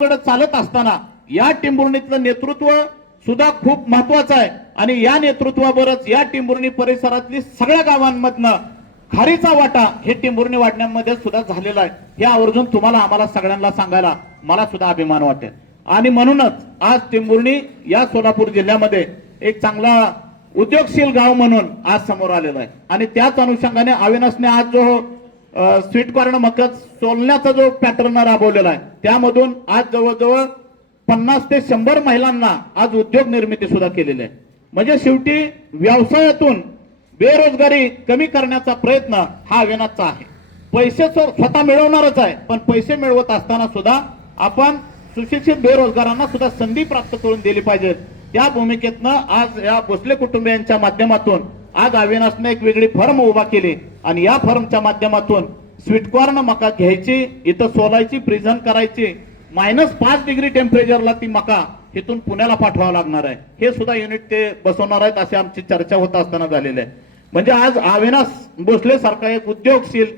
कडे चालत असताना या टिंबुर्णीतलं नेतृत्व सुद्धा खूप महत्वाचं आहे. आणि या नेतृत्वावरच या टिंबुर्णी परिसरातली सगळ्या गावांमधनं खारीचा वाटा हे टिंबुर्णी वाटण्यामध्ये सुद्धा झालेला आहे. हे आवर्जून तुम्हाला आम्हाला सगळ्यांना सांगायला मला सुद्धा अभिमान वाटेल. आणि म्हणूनच आज टिंबुर्णी या सोलापूर जिल्ह्यामध्ये एक चांगला उद्योगशील गाव म्हणून आज समोर आलेला आहे. आणि त्याच अनुषंगाने अविनाशने आज जो स्वीट कॉर्न मकत सोलण्याचा जो पॅटर्न राबवलेला आहे त्यामधून आज जवळजवळ पन्नास ते शंभर महिलांना आज उद्योग निर्मिती सुद्धा केलेली आहे. म्हणजे शेवटी व्यवसायातून बेरोजगारी कमी करण्याचा प्रयत्न हा अविनाशचा आहे. पैसे स्वतः मिळवणारच आहे पण पैसे मिळवत असताना सुद्धा आपण सुशिक्षित बेरोजगारांना सुद्धा संधी प्राप्त करून दिली पाहिजे त्या भूमिकेतनं आज या भोसले कुटुंबियांच्या माध्यमातून आज अविनाशने एक वेगळी फर्म उभा केली आणि या फर्मच्या माध्यमातून स्वीटकॉर्न मका घ्यायची इथं सोलायची प्रिझन करायची मायनस पाच डिग्री टेम्परेचरला ती मका इथून पुण्याला पाठवावं लागणार आहे. हे सुद्धा युनिट ते बसवणार आहेत अशी आमची चर्चा होत असताना झालेली आहे. म्हणजे आज अविनाश भोसले सारखा एक उद्योगशील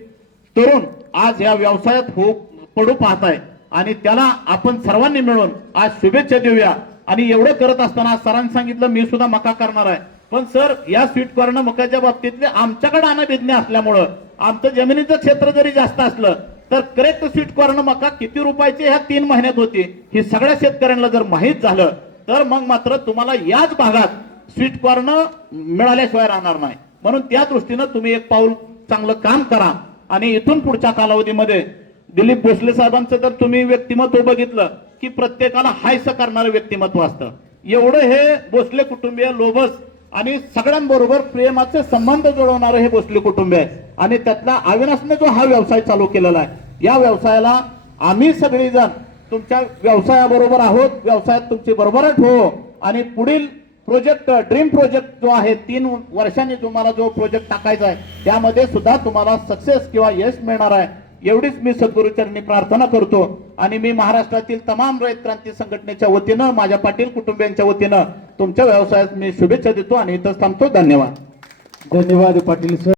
तरुण आज या व्यवसायात हो पडू पाहत आहे. आणि त्याला आपण सर्वांनी मिळून आज शुभेच्छा देऊया. आणि एवढं करत असताना सरांनी सांगितलं मी सुद्धा मका करणार आहे. पण सर या स्वीट कॉर्न मकाच्या बाबतीतले आमच्याकडे अनभिज्ञ असल्यामुळं आमचं जमिनीचं क्षेत्र जरी जास्त असलं तर करेक्ट स्वीट कॉर्न मका किती रुपयाची ह्या तीन महिन्यात होती हे सगळ्या शेतकऱ्यांना जर माहीत झालं तर मग मात्र तुम्हाला याच भागात स्वीट कॉर्न मिळाल्याशिवाय राहणार नाही. म्हणून त्या दृष्टीनं तुम्ही एक पाऊल चांगलं काम करा. आणि इथून पुढच्या कालावधीमध्ये दिलीप भोसले साहेबांचं जर तुम्ही व्यक्तिमत्व बघितलं की प्रत्येकाला हायस करणारं व्यक्तिमत्व असतं. एवढं हे भोसले कुटुंबीय लोभस आणि सगळ्यांबरोबर प्रेमाचे संबंध जोडवणारं हे भोसले कुटुंब आहे. आणि त्यातला अविनाशने जो हा व्यवसाय चालू केलेला आहे या व्यवसायाला आम्ही सगळेजण तुमच्या व्यवसायाबरोबर आहोत. व्यवसायात तुमची बरोबरच हो. आणि पुढील प्रोजेक्ट ड्रीम प्रोजेक्ट जो आहे तीन वर्षांनी तुम्हाला जो प्रोजेक्ट टाकायचा आहे त्यामध्ये सुद्धा तुम्हाला सक्सेस किंवा यश मिळणार आहे. एवढीच मी सद्गुरुचरणी प्रार्थना करतो. आणि मी महाराष्ट्रातील तमाम रयत क्रांती संघटनेच्या वतीनं माझ्या पाटील कुटुंबियांच्या वतीनं तुमच्या व्यवसायात मी शुभेच्छा देतो आणि इथंच थांबतो. धन्यवाद. धन्यवाद पाटील सर.